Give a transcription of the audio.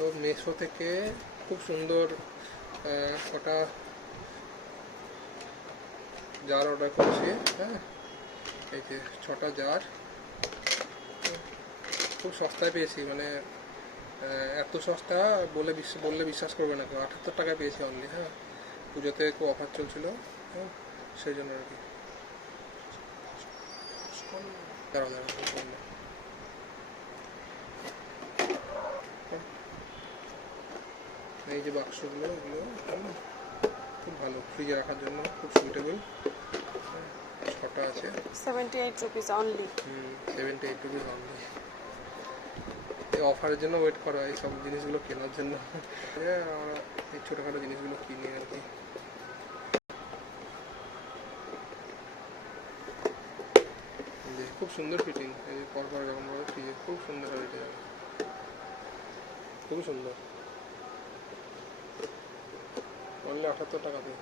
তো মেশো থেকে খুব সুন্দর কটা জার অর্ডার করেছি। হ্যাঁ, এই যে 6টা জার খুব সস্তায় পেয়েছি, মানে এত সস্তা বললে বিশ্বাস করবে না কেউ। 78 টাকায় পেয়েছি অনলি। হ্যাঁ, পুজোতে খুব অফার চলছিল। হ্যাঁ, সেই জন্য আর কি। দাঁড়াও দাঁড়াও, এই যে বাক্সগুলো, এগুলো খুব ভালো, ফ্রিজে রাখার জন্য খুব সুইটেবল। 6টা আছে, 78 rupees only. 78 rupees only. এই অফারের জন্য ওয়েট করা হয় সব জিনিসগুলো কেনার জন্য। আমরা এই ছোটোখাটো জিনিসগুলো কিনি আর কি। খুব সুন্দর ফিটিং, এই যে পরপর যখন বলো ফ্রিজে খুব সুন্দর হয়, এটা খুবই সুন্দর। অনলি 78 টাকাতে।